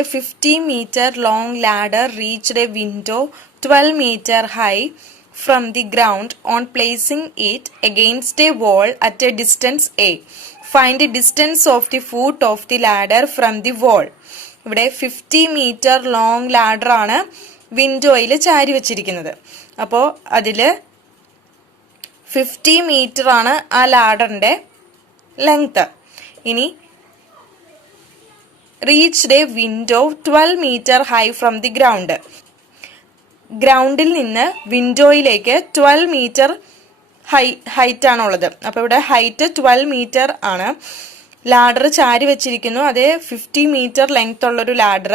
A 50-meter long ladder reached a window 12-meter high from the ground on placing it against a wall at a distance A. Find the distance of the foot of the ladder from the wall. ഇവിടെ 50-meter long ladder ആണ് വിൻഡോയിൽ ചാരി വെച്ചിരിക്കുന്നത്. അപ്പോൾ അതിൽ 50 metre ആണ് ആ ലാഡറിൻ്റെ length. ഇനി reached a window 12 meter high from the ground. ഗ്രൗണ്ടിൽ നിന്ന് വിൻഡോയിലേക്ക് 12 മീറ്റർ ഹൈറ്റ് ആണുള്ളത്. അപ്പോൾ ഇവിടെ ഹൈറ്റ് 12 മീറ്റർ ആണ്. ലാഡർ ചാരി വെച്ചിരിക്കുന്നു. അതേ 50 മീറ്റർ ലെങ്ത് ഉള്ളൊരു ലാഡർ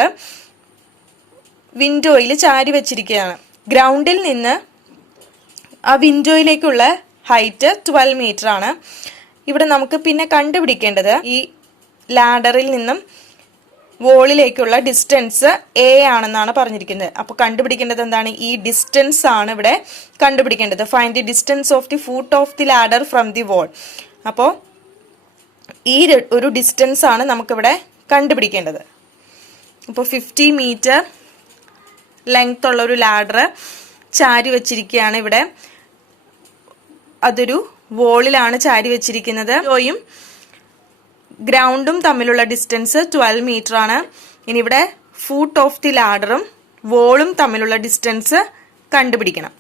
വിൻഡോയിൽ ചാരി വെച്ചിരിക്കുകയാണ്. ഗ്രൗണ്ടിൽ നിന്ന് ആ വിൻഡോയിലേക്കുള്ള ഹൈറ്റ് 12 മീറ്റർ ആണ്. ഇവിടെ നമുക്ക് പിന്നെ കണ്ടുപിടിക്കേണ്ടത് ഈ ലാഡറിൽ നിന്നും വോളിലേക്കുള്ള ഡിസ്റ്റൻസ് എ ആണെന്നാണ് പറഞ്ഞിരിക്കുന്നത്. അപ്പോൾ കണ്ടുപിടിക്കേണ്ടത് എന്താണ്? ഈ ഡിസ്റ്റൻസ് ആണ് ഇവിടെ കണ്ടുപിടിക്കേണ്ടത്. Find the distance of the foot of the ladder from the wall. അപ്പോൾ ഈ ഒരു ഡിസ്റ്റൻസ് ആണ് നമുക്കിവിടെ കണ്ടുപിടിക്കേണ്ടത്. അപ്പോൾ 50 മീറ്റർ ലെങ്ത് ഉള്ള ഒരു ലാഡർ ചാരി വെച്ചിരിക്കുകയാണ്. ഇവിടെ അതൊരു വോളിലാണ് ചാരി വെച്ചിരിക്കുന്നത്. ഓയും ഗ്രൗണ്ടും തമ്മിലുള്ള ഡിസ്റ്റൻസ് 12 മീറ്റർ ആണ്. ഇനി ഇവിടെ ഫൂട്ട് ഓഫ് ദി ലാഡറും വോളും തമ്മിലുള്ള ഡിസ്റ്റൻസ് കണ്ടുപിടിക്കണം.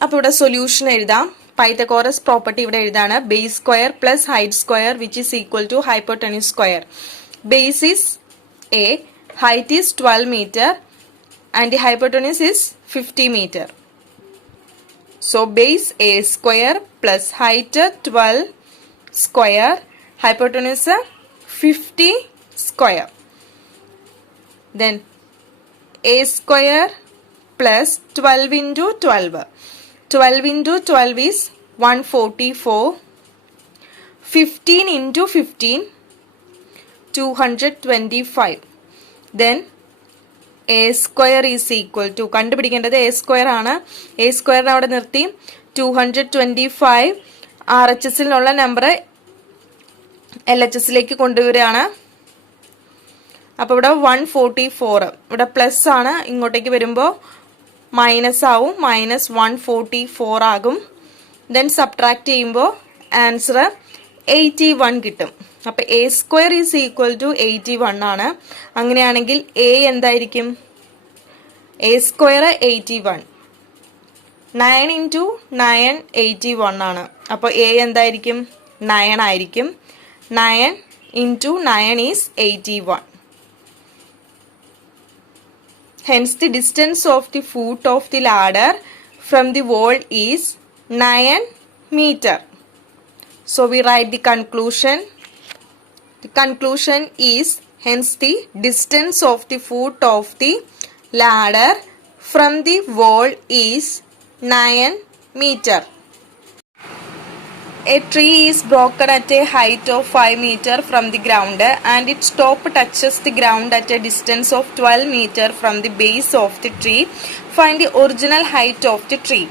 അപ്പോൾ ഇവിടെ സൊല്യൂഷൻ എഴുതാം. പൈതഗോറസ് പ്രോപ്പർട്ടി ഇവിടെ എഴുതാണ്. Base square plus height square which is equal to hypotenuse square. Base is A, height is 12 metre and the hypotenuse is 50 metre. So base A square plus height 12 square, hypotenuse 50 square. Then a square plus 12 into 12. 12 into 12 is 144. 15 into 15, 225. Then a square is equal to, കണ്ടുപിടിക്കേണ്ടത് a square ആണ്. a square അവിടെ നിർത്തി 225 RHSിലുള്ള number LHSിലേക്ക് കൊണ്ടുവരികയാണ്. അപ്പോൾ ഇവിടെ 144, ഇവിടെ plus ആണ്, ഇങ്ങോട്ടേക്ക് വരുമ്പോൾ മൈനസ് ആവും, മൈനസ് 144 ആകും. ദെൻ സബ്ട്രാക്ട് ചെയ്യുമ്പോൾ ആൻസർ 81 കിട്ടും. അപ്പോൾ a square is equal to 81 ആണ്. അങ്ങനെയാണെങ്കിൽ എ എന്തായിരിക്കും? എ സ്ക്വയർ 81, 9 into 9 81 ആണ്. അപ്പോൾ എ എന്തായിരിക്കും? 9 ആയിരിക്കും. 9 into 9 is 81. Hence the distance of the foot of the ladder from the wall is 9 meter. So we write the conclusion. The conclusion is hence the distance of the foot of the ladder from the wall is 9 meter. A tree is broken at a height of 5 meter from the ground and its top touches the ground at a distance of 12 meter from the base of the tree. Find the original height of the tree.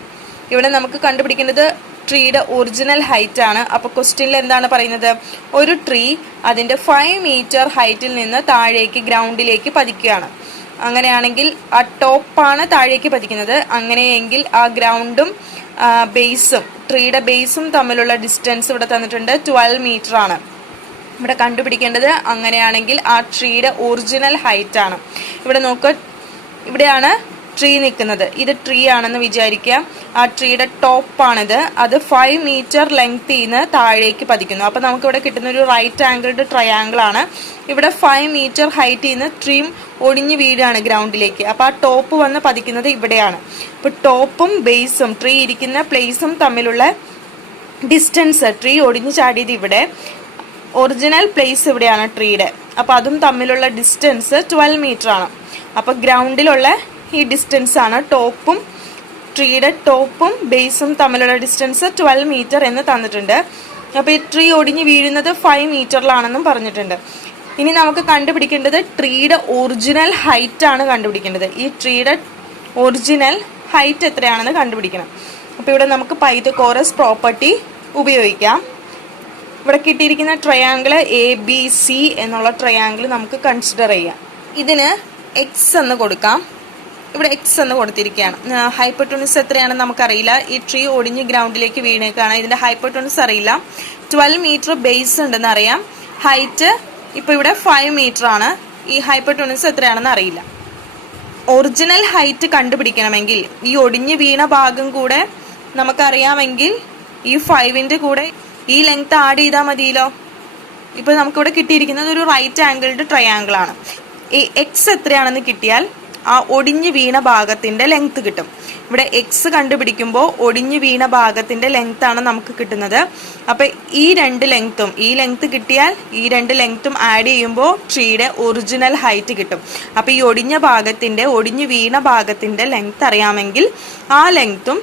ഇവിടെ നമുക്ക് കണ്ടുപിടിക്കുന്നത് ട്രീയുടെ original height ആണ്. അപ്പോൾ ക്വസ്റ്റ്യനിൽ എന്താണ് പറയുന്നത്? ഒരു ട്രീ അതിൻ്റെ 5 മീറ്റർ ഹൈറ്റിൽ നിന്ന് താഴേക്ക് ഗ്രൗണ്ടിലേക്ക് പതിക്കുകയാണ്. അങ്ങനെയാണെങ്കിൽ ആ ടോപ്പാണ് താഴേക്ക് പതിക്കുന്നത്. അങ്ങനെയെങ്കിൽ ആ ഗ്രൗണ്ടും ബേസും ട്രീയുടെ ബേസും തമ്മിലുള്ള ഡിസ്റ്റൻസ് ഇവിടെ തന്നിട്ടുണ്ട് 12 മീറ്റർ ആണ്. ഇവിടെ കണ്ടുപിടിക്കേണ്ടത് അങ്ങനെയാണെങ്കിൽ ആ ട്രീയുടെ ഒറിജിനൽ ഹൈറ്റ് ആണ്. ഇവിടെ നോക്ക്, ഇവിടെയാണ് ട്രീ നിൽക്കുന്നത്. ഇത് ട്രീ ആണെന്ന് വിചാരിക്കുക. ആ ട്രീയുടെ ടോപ്പാണിത്. അത് 5 മീറ്റർ ലെങ്ത്തിൽ നിന്ന് താഴേക്ക് പതിക്കുന്നു. അപ്പോൾ നമുക്കിവിടെ കിട്ടുന്ന ഒരു റൈറ്റ് ആംഗിൾഡ് ട്രയാങ്കിൾ ആണ്. ഇവിടെ 5 മീറ്റർ ഹൈറ്റിൽ നിന്ന് ട്രീം ഒടിഞ്ഞു വീഴാണ് ഗ്രൗണ്ടിലേക്ക്. അപ്പോൾ ആ ടോപ്പ് വന്ന് പതിക്കുന്നത് ഇവിടെയാണ്. അപ്പോൾ ടോപ്പും ബേസും ട്രീ ഇരിക്കുന്ന പ്ലേസും തമ്മിലുള്ള ഡിസ്റ്റൻസ്, ട്രീ ഒടിഞ്ഞു ചാടിയത് ഇവിടെ, ഒറിജിനൽ പ്ലേസ് ഇവിടെയാണ് ട്രീയുടെ. അപ്പോൾ അതും തമ്മിലുള്ള ഡിസ്റ്റൻസ് 12 മീറ്റർ ആണ്. അപ്പോൾ ഗ്രൗണ്ടിലുള്ള ഈ ഡിസ്റ്റൻസ് ആണ് ടോപ്പും ട്രീയുടെ ടോപ്പും ബേസും തമ്മിലുള്ള ഡിസ്റ്റൻസ് 12 മീറ്റർ എന്ന് തന്നിട്ടുണ്ട്. അപ്പോൾ ഈ ട്രീ ഒടിഞ്ഞു വീഴുന്നത് 5 മീറ്ററിലാണെന്നും പറഞ്ഞിട്ടുണ്ട്. ഇനി നമുക്ക് കണ്ടുപിടിക്കേണ്ടത് ട്രീയുടെ ഒറിജിനൽ ഹൈറ്റ് ആണ് കണ്ടുപിടിക്കേണ്ടത്. ഈ ട്രീയുടെ ഒറിജിനൽ ഹൈറ്റ് എത്രയാണെന്ന് കണ്ടുപിടിക്കണം. അപ്പോൾ ഇവിടെ നമുക്ക് പൈതഗോറസ് പ്രോപ്പർട്ടി ഉപയോഗിക്കാം. ഇവിടെ കിട്ടിയിരിക്കുന്ന ട്രയാങ്കിൾ ABC എന്നുള്ള ട്രയാങ്കിൾ നമുക്ക് കൺസിഡർ ചെയ്യാം. ഇതിന് എക്സ് എന്ന് കൊടുക്കാം. ഇവിടെ എക്സ് എന്ന് കൊടുത്തിരിക്കുകയാണ്. ഹൈപ്പോട്ടനസ് എത്രയാണെന്ന് നമുക്കറിയില്ല. ഈ ട്രീ ഒടിഞ്ഞ് ഗ്രൗണ്ടിലേക്ക് വീണേക്കാണ്. ഇതിന്റെ ഹൈപ്പോട്ടനസ് അറിയില്ല. 12 മീറ്റർ ബേസ് ഉണ്ടെന്ന് അറിയാം. ഹൈറ്റ് ഇപ്പോൾ ഇവിടെ 5 മീറ്റർ ആണ്. ഈ ഹൈപ്പോട്ടനസ് എത്രയാണെന്ന് അറിയില്ല. ഒറിജിനൽ ഹൈറ്റ് കണ്ടുപിടിക്കണമെങ്കിൽ ഈ ഒടിഞ്ഞ് വീണ ഭാഗം കൂടെ നമുക്കറിയാമെങ്കിൽ ഈ 5ന്റെ കൂടെ ഈ ലെങ്ത് ആഡ് ചെയ്താൽ മതിയല്ലോ. ഇപ്പൊ നമുക്കിവിടെ കിട്ടിയിരിക്കുന്നത് ഒരു റൈറ്റ് ആംഗിൾഡ് ട്രയാങ്കിൾ ആണ്. ഈ എക്സ് എത്രയാണെന്ന് കിട്ടിയാൽ ആ ഒടിഞ്ഞു വീണ ഭാഗത്തിന്റെ ലെങ്ത് കിട്ടും. ഇവിടെ എക്സ് കണ്ടുപിടിക്കുമ്പോൾ ഒടിഞ്ഞു വീണ ഭാഗത്തിന്റെ ലെങ്ത് ആണ് നമുക്ക് കിട്ടുന്നത്. അപ്പൊ ഈ രണ്ട് ലെങ്ത് കിട്ടിയാൽ ഈ രണ്ട് ലെങ്ത്തും ആഡ് ചെയ്യുമ്പോൾ ട്രീയുടെ ഒറിജിനൽ ഹൈറ്റ് കിട്ടും. അപ്പൊ ഈ ഒടിഞ്ഞു വീണ ഭാഗത്തിന്റെ ലെങ്ത് അറിയാമെങ്കിൽ ആ ലെങ്ത്തും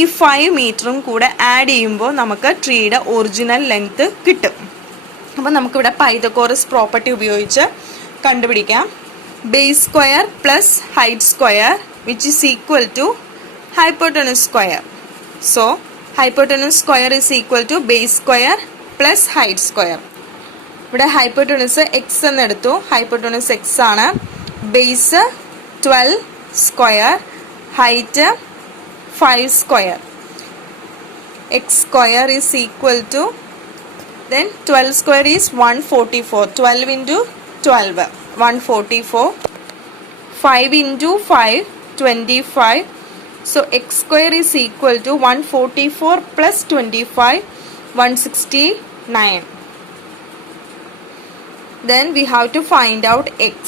ഈ 5 മീറ്ററും കൂടെ ആഡ് ചെയ്യുമ്പോൾ നമുക്ക് ട്രീയുടെ ഒറിജിനൽ ലെങ്ത് കിട്ടും. അപ്പോൾ നമുക്കിവിടെ പൈതഗോറസ് പ്രോപ്പർട്ടി ഉപയോഗിച്ച് കണ്ടുപിടിക്കാം. Base square plus height square which is equal to hypotenuse square. So hypotenuse square is equal to base square plus height square. ഇവിടെ ഹൈപ്പോട്ടനസ് എക്സ് എന്നെടുത്തു. ഹൈപ്പോട്ടനസ് എക്സ് ആണ്. Base 12 square, height 5 square. X square is equal to, then 12 square is 144. 12 into 12 144. 5 into 5 25. So x square is equal to 144 plus 25 169. Then we have to find out x.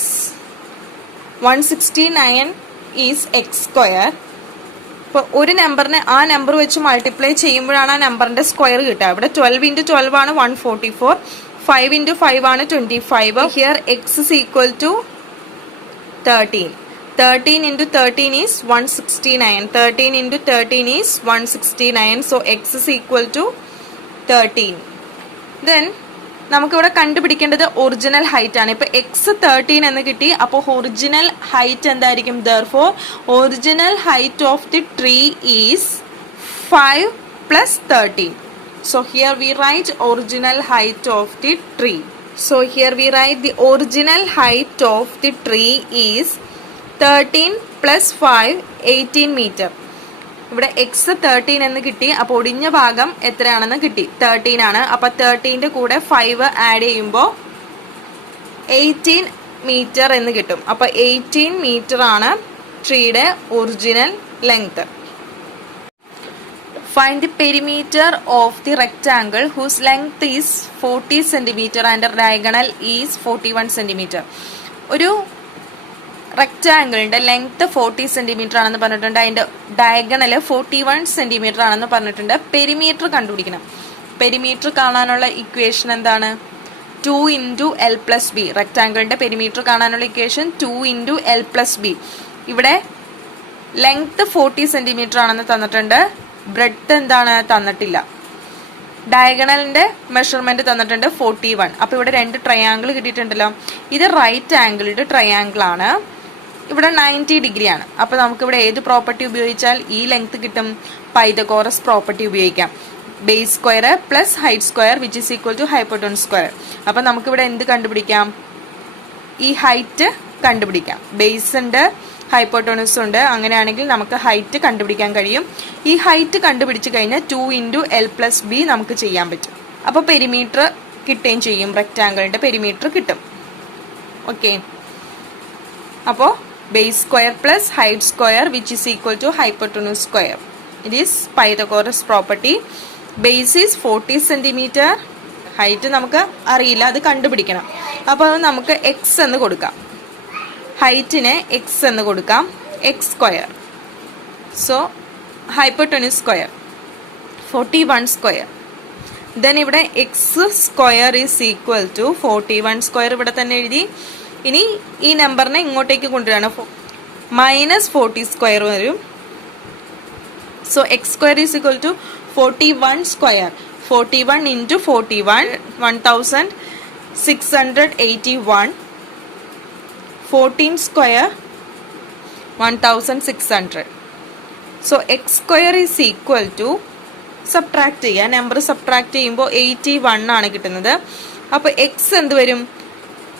169 is x square. ഇപ്പോൾ ഒരു നമ്പറിനെ ആ number വെച്ച് multiply ചെയ്യുമ്പോഴാണ് ആ നമ്പറിന്റെ square കിട്ടുക. ഇവിടെ 12 into 12 ആണ് 144. 5 into 5 ആണ് 25. Here X is equal to 13. 13 into 13 is 169. 13 into 13 is 169. So x is equal to 13. Then നമുക്കിവിടെ കണ്ടുപിടിക്കേണ്ടത് ഒറിജിനൽ ഹൈറ്റ് ആണ്. ഇപ്പൊ എക്സ് 13 എന്ന് കിട്ടി. അപ്പോൾ ഒറിജിനൽ ഹൈറ്റ് എന്തായിരിക്കും? Therefore original height of the tree is 5 plus 13. So here we write original height of the tree. So here we write the original height of the tree is 13 plus 5 18 meter. ഇവിടെ X 13 എന്ന് കിട്ടി. അപ്പോൾ ഒടിഞ്ഞ ഭാഗം എത്രയാണെന്ന് കിട്ടി? 13 ആണ്. അപ്പൊ 13ന്റെ കൂടെ 5 ആഡ് ചെയ്യുമ്പോൾ 18 മീറ്റർ എന്ന് കിട്ടും. അപ്പൊ 18 മീറ്റർ ആണ് ട്രീയുടെ original length. Find the perimeter of the rectangle whose length is 40 centimeter and the diagonal is 41 centimeter. ഒരു റെക്റ്റാങ്കിളിന്റെ ലെങ്ത് 40 സെന്റിമീറ്റർ ആണെന്ന് പറഞ്ഞിട്ടുണ്ട്. അതിന്റെ ഡയഗണൽ 41 സെന്റിമീറ്റർ ആണെന്ന് പറഞ്ഞിട്ടുണ്ട്. പെരിമീറ്റർ കണ്ടുപിടിക്കണം. പെരിമീറ്റർ കാണാനുള്ള ഇക്വേഷൻ എന്താണ്? 2 into L plus B. റെക്റ്റാങ്കിളിന്റെ പെരിമീറ്റർ കാണാനുള്ള equation 2 into L plus B. ഇവിടെ ലെങ്ത് 40 സെന്റിമീറ്റർ ആണെന്ന് തന്നിട്ടുണ്ട്. ബ്രെഡ്ത്ത് എന്താണ്? തന്നിട്ടില്ല. ഡയഗണലിന്റെ മെഷർമെന്റ് തന്നിട്ടുണ്ട് 41. അപ്പൊ ഇവിടെ രണ്ട് ട്രയാങ്കിൾ കിട്ടിയിട്ടുണ്ടല്ലോ. ഇത് റൈറ്റ് ആംഗിൾഡ് ട്രയാങ്കിൾ ആണ്. ഇവിടെ 90 ഡിഗ്രി ആണ്. അപ്പൊ നമുക്ക് ഇവിടെ ഏത് പ്രോപ്പർട്ടി ഉപയോഗിച്ചാൽ ഈ ലെങ്ത് കിട്ടും? പൈതഗോറസ് പ്രോപ്പർട്ടി ഉപയോഗിക്കാം. Base square plus height square which is equal to hypotenuse square. അപ്പൊ നമുക്കിവിടെ എന്ത് കണ്ടുപിടിക്കാം? ഈ ഹൈറ്റ് കണ്ടുപിടിക്കാം. ബേസ് ഉണ്ട്, ഹൈപ്പോട്ടനസ് ഉണ്ട്. അങ്ങനെയാണെങ്കിൽ നമുക്ക് ഹൈറ്റ് കണ്ടുപിടിക്കാൻ കഴിയും. ഈ ഹൈറ്റ് കണ്ടുപിടിച്ചു കഴിഞ്ഞാൽ 2 into L plus B നമുക്ക് ചെയ്യാൻ പറ്റും. അപ്പോൾ പെരിമീറ്റർ കിട്ടുകയും ചെയ്യും. റെക്റ്റാങ്കിളിന്റെ പെരിമീറ്റർ കിട്ടും. ഓക്കെ. അപ്പോൾ base square plus height square which is equal to hypotenuse square. It is Pythagoras property. Base is 40 centimetre. Height നമുക്ക് അറിയില്ല, അത് കണ്ടുപിടിക്കണം. അപ്പോൾ നമുക്ക് എക്സ് എന്ന് കൊടുക്കാം. ഹൈറ്റിന് എക്സ് എന്ന് കൊടുക്കാം. X square. So hypotenuse square 41 square. Then ഇവിടെ X square is equal to 41 square ഇവിടെ തന്നെ എഴുതി. ഇനി ഈ നമ്പറിനെ ഇങ്ങോട്ടേക്ക് കൊണ്ടുവരണം. -40 സ്ക്വയർ വരും. So x square is equal to 41 square. 41 into 41 1681. 14 square 1600. So x square is equal to subtract ചെയ്യുക. നമ്പർ സബ്ട്രാക്ട് ചെയ്യുമ്പോൾ 81 ആണ് കിട്ടുന്നത്. അപ്പോൾ എക്സ് എന്ത് വരും?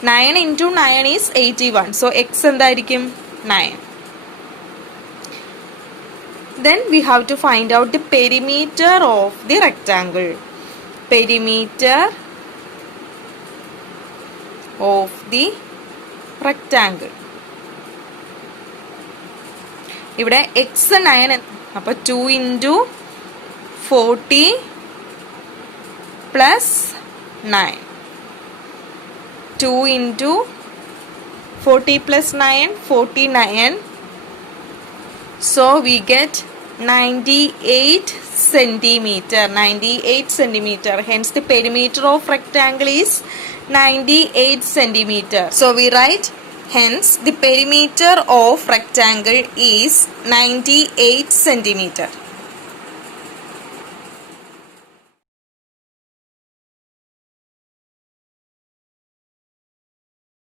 9 into 9 is 81. So എക്സ് എന്തായിരിക്കും? 9. Then we have to find out the perimeter of the rectangle. Perimeter of the rectangle. ഇവിടെ X 9, അപ്പോൾ 2 into 40 plus 9. 2 into 40 plus 9, 49. So we get 98 centimeter. 98 centimeter. Hence the perimeter of rectangle is 98 centimeter. So we write, hence the perimeter of rectangle is 98 centimeter.